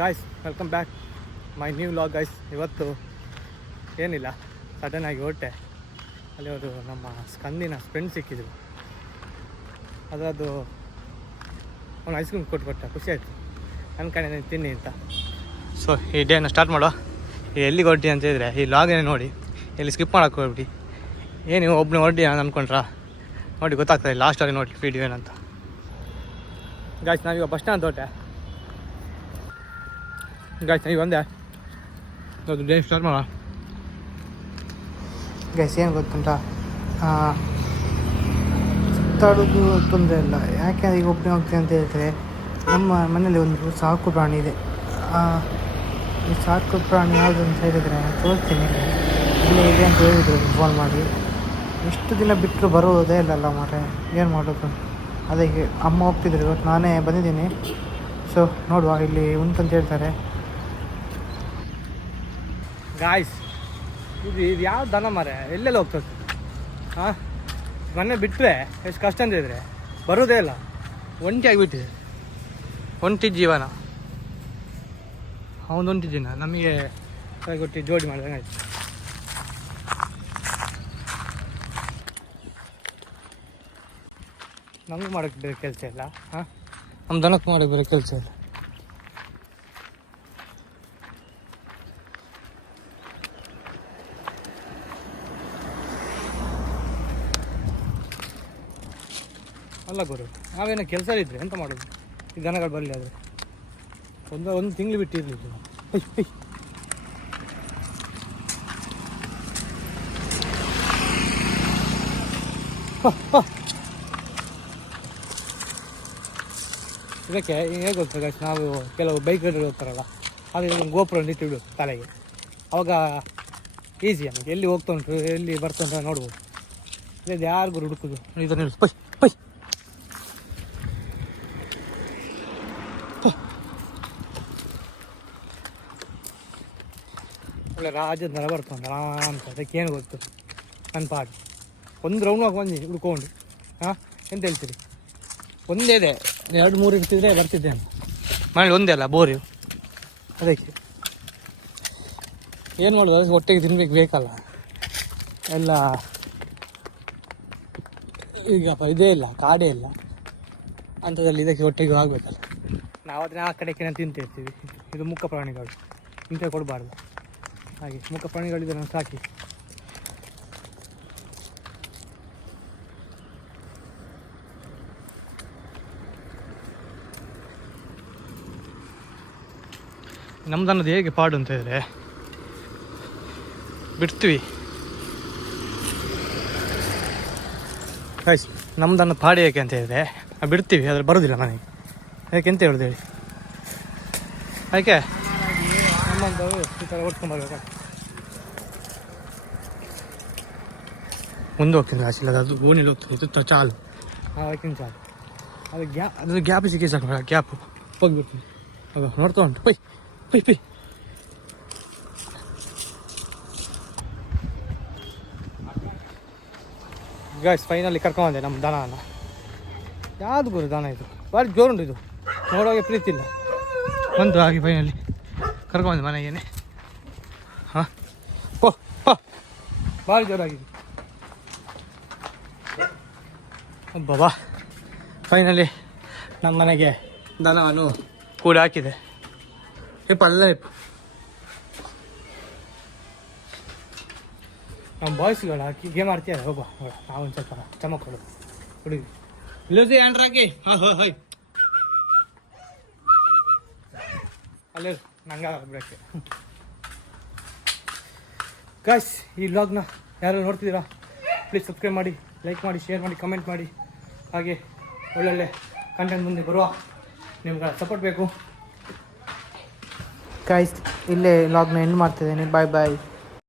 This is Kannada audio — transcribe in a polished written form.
Guys welcome back my new vlog guys. ಇವತ್ತು ಏನಿಲ್ಲ, ಸಡನ್ನಾಗಿ ಹೊರಟೆ. ಅಲ್ಲಿ ಅವರು ನಮ್ಮ ಸ್ಕಂದಿನ ಫ್ರೆಂಡ್ ಸಿಕ್ಕಿದ್ರು. ಅದರದ್ದು ಅವ್ನು ಐಸ್ ಕ್ರೀಮ್ ಕೊಟ್ಟೆ, ಖುಷಿ ಆಯಿತು. ಅನ್ಕೊಂಡೆ ತಿನ್ನಿ ಅಂತ. ಸೊ ಈ ಡೇನ ಸ್ಟಾರ್ಟ್ ಮಾಡೋ. ಎಲ್ಲಿಗೆ ಹೊರಟಿ ಅಂತ ಹೇಳಿದ್ರೆ ಈ ಲಾಗೇನೆ ನೋಡಿ, ಇಲ್ಲಿ ಸ್ಕಿಪ್ ಮಾಡೋಕೆ ಹೋಗ್ಬಿಟ್ಟು ಏನು ಒಬ್ಬನೇ ಹೊರಟಿ ಅಂತ ಅಂದ್ಕೊಂಡ್ರಾ ನೋಡಿ, ಗೊತ್ತಾಗ್ತದೆ ಲಾಸ್ಟಲ್ಲಿ ನೋಡಿ ವೀಡಿಯೋ ಏನಂತ. ಗಾಯ್ಸ್ ನಾವೀಗ ಬಸ್ ಸ್ಟ್ಯಾಂಡ್ ಹೊರಟೆ. ಗಾಯ್ಸ್ ಈಗ ಒಂದೇ ಅದು ಡೇ ಸ್ಟಾರ್ಟ್ ಮಾಡೋಣ. ಗೈಸ್ ಏನು ಗೊತ್ತುಂಟ, ಸುತ್ತಾಡೋದು ತೊಂದರೆ ಇಲ್ಲ. ಯಾಕೆ ಈಗ ಒಬ್ಬನೇ ಹೋಗ್ತೀನಿ ಅಂತ ಹೇಳಿದ್ರೆ, ನಮ್ಮ ಮನೇಲಿ ಒಂದು ಸಾಕು ಪ್ರಾಣಿ ಇದೆ. ಈ ಸಾಕು ಪ್ರಾಣಿ ಯಾವುದು ಅಂತ ಹೇಳಿದರೆ ತೋರಿಸ್ತೀನಿ. ಇಲ್ಲೇ ಇದೆ ಅಂತ ಹೇಳಿದ್ರು ಫೋನ್ ಮಾಡಿ. ಎಷ್ಟು ದಿನ ಬಿಟ್ಟರು ಬರೋದೇ ಇಲ್ಲಲ್ಲ ಮಾರೆ, ಏನು ಮಾಡೋದು. ಅದಕ್ಕೆ ಅಮ್ಮ ಹೋಗ್ತಿದ್ರು, ಇವತ್ತು ನಾನೇ ಬಂದಿದ್ದೀನಿ. ಸೊ ನೋಡುವ, ಇಲ್ಲಿ ಉಂಟಂತ ಹೇಳ್ತಾರೆ. ಗಾಯ್ಸ್ ಇದು ಯಾವ ದನ ಮರೆ, ಎಲ್ಲೆಲ್ಲ ಹೋಗ್ತದೆ. ಹಾಂ, ಮನೆ ಬಿಟ್ಟರೆ ಎಷ್ಟು ಕಷ್ಟ ಅಂತ ಹೇಳಿದ್ರೆ ಬರೋದೇ ಇಲ್ಲ. ಒಂಟಿ ಆಗಿಬಿಟ್ಟಿದೆ, ಒಂಟಿ ಜೀವನ. ಅವನೊಂಟಿ ಜೀವನ ನಮಗೆ ಕೊಟ್ಟು ಜೋಡಿ ಮಾಡಿದಂಗೆ ಆಯ್ತು. ನಮ್ಗೆ ಮಾಡೋಕ್ಕೆ ಬೇರೆ ಕೆಲಸ ಇಲ್ಲ. ಹಾಂ, ನಮ್ಮ ದನಕ್ಕೆ ಮಾಡೋಕ್ಕೆ ಬೇರೆ ಕೆಲಸ ಇಲ್ಲ. ಅಲ್ಲ ಗುರು, ನಾವೇನೋ ಕೆಲಸ ಇದ್ದರೆ ಎಂತ ಮಾಡೋದು. ಈ ದನಗಳು ಬರಲಿ ಆದರೆ ಒಂದು ತಿಂಗಳು ಬಿಟ್ಟಿರಲಿಲ್ಲ. ಇದಕ್ಕೆ ಹೇಗೆ ಗೊತ್ತಿಲ್ಲ, ನಾವು ಕೆಲವು ಬೈಕ್ ರೈಡರ್ ಹೋಗ್ತಾರಲ್ಲ, ಅದು ಗೋಪುರ ಇಟ್ಟಿಬಿಡು ತಲೆಗೆ. ಅವಾಗ ಈಸಿ ನಮಗೆ ಎಲ್ಲಿ ಹೋಗ್ತಾ ಉಂಟು ಎಲ್ಲಿ ಬರ್ತಾ ಅಂತ ನೋಡ್ಬೋದು. ಇದು ಯಾರಿಗೂ ಹುಡುಕೋದು ಇದನ್ನು ಪೈ ಪೈ ಒಳ್ಳೆ ರಾಜದ ನರ ಬರ್ತಾನೆ ಅಂತ. ಅದಕ್ಕೇನು ಗೊತ್ತು, ನನ್ನ ಪಾಡು ಒಂದು ರೌಂಡ್ ಹೋಗಿ ಬಂದು ಹುಡ್ಕೊಂಡು. ಹಾಂ, ಎಂತ ಹೇಳ್ತೀರಿ, ಒಂದೇ ಇದೆ, 2-3 ಇರ್ತಿದ್ರೆ ಬರ್ತಿದ್ದೆ ಅಂತ. ಮನೇಲಿ ಒಂದೇ ಅಲ್ಲ ಬೋರಿ. ಅದಕ್ಕೆ ಏನು ಮಾಡೋದು, ಅದಕ್ಕೆ ಹೊಟ್ಟೆಗೆ ತಿನ್ಬೇಕು ಬೇಕಲ್ಲ ಎಲ್ಲ. ಈಗಪ್ಪ ಇದೇ ಇಲ್ಲ, ಕಾಡೇ ಇಲ್ಲ ಅಂಥದ್ರಲ್ಲಿ ಇದಕ್ಕೆ ಹೊಟ್ಟೆಗೆ ಆಗಬೇಕಲ್ಲ. ನಾವು ಅದನ್ನ ಆ ಕಡೆಗೆ ತಿಂತಿರ್ತೀವಿ. ಇದು ಮುಖ್ಯ ಪ್ರಾಣಿಗಳು, ಇಂಥ ಕೊಡಬಾರ್ದು. ಹಾಗೆ ಮುಖ್ಯ ಪ್ರಾಣಿಗಳಿದೆ ನಾವು ಸಾಕಿ. ನಮ್ದನ್ನೋದು ಹೇಗೆ ಪಾಡು ಅಂತ ಹೇಳಿದ್ರೆ, ಬಿಡ್ತೀವಿ ಆಯ್ತು. ನಮ್ದನ್ನು ಪಾಡಿ ಏಕೆ ಅಂತ ಹೇಳಿದ್ರೆ ಬಿಡ್ತೀವಿ, ಅದ್ರ ಬರೋದಿಲ್ಲ ಮನೆಗೆ. ಯಾಕೆ ಎಂತ ಹೇಳುದು ಹೇಳಿ. ಯಾಕೆ ನಮ್ಮಂಥವ್ರು ಈ ಥರ ಓಡ್ಸ್ಕೊಂಡ್ಬರ್ಬೇಕು. ಮುಂದೆ ಹೋಗ್ತೀನಿ ಆಚಿಲ್ಲ, ಅದು ಗೋಣಿಲಿ ಹೋಗ್ತೀನಿ. ಇದು ಚಾಲು, ಅದಕ್ಕಿಂತ ಚಾಲು. ಅದು ಗ್ಯಾಪ್ ಸಿಕ್ಕಿ ಸಾಕು, ಗ್ಯಾಪು ಹೋಗಿಬಿಡ್ತೀನಿ. ಅದು ನೋಡ್ತಾ ಉಂಟು ಪೈ ಪೈ ಪೈ. ಗಾಯ್ಸ್ ಫೈನಲಿ ಕರ್ಕೊಂಬಂದೆ ನಮ್ಮ ದನನ. ಯಾವುದು ಗುರು ದನ ಇದು, ಭಾರಿ ಜೋರುಂಟು ಇದು, ನೋಡೋಗೆ ಪ್ರೀತಿ ಇಲ್ಲ. ಬಂತು ಹಾಗೆ ಫೈನಲಿ ಕರ್ಕೊಂಬಂದೆ ಮನೆಗೇನೆ. ಹಾಂ, ಭಾರಿ ಜೋರಾಗಿದೆ. ಬಾಬಾ ಫೈನಲಿ ನಮ್ಮ ಮನೆಗೆ ದನವನ್ನು ಕೂಡ ಹಾಕಿದೆ. ಇಪ್ಪ ಅಲ್ಲ ಇಪ್ಪ ನಮ್ಮ ಬಾಯ್ಸ್ಗಳು ಹಾಕಿ ಗೇಮ್ ಆಡ್ತೀಯಾರ. ಒಬ್ಬ ನಾವೊಂದು ಸ್ವಲ್ಪ ಚಮಕ್ಕೊಡು ಹುಡುಗಿ ಲೂಸಿ ಆಂಡ್ರಾಕಿ. ಹಾಯ್ ಅಲ್ಲೇ ನಂಗೆ ಬಿಡೋಕ್ಕೆ. ಗಾಯ್ಸ್ ಈ ವ್ಲಾಗ್ನ ಯಾರು ನೋಡ್ತಿದ್ದೀರಾ, ಪ್ಲೀಸ್ ಸಬ್ಸ್ಕ್ರೈಬ್ ಮಾಡಿ, ಲೈಕ್ ಮಾಡಿ, ಶೇರ್ ಮಾಡಿ, ಕಮೆಂಟ್ ಮಾಡಿ. ಹಾಗೆ ಒಳ್ಳೊಳ್ಳೆ ಕಂಟೆಂಟ್ ಮುಂದೆ ಬರುವ ನಿಮ್ಗೆ ಸಪೋರ್ಟ್ ಬೇಕು. ಗಾಯ್ಸ್ ಇಲ್ಲೇ ವ್ಲಾಗ್ನ ಎಂಡ್ ಮಾಡ್ತಿದ್ದೀನಿ. ಬಾಯ್ ಬಾಯ್.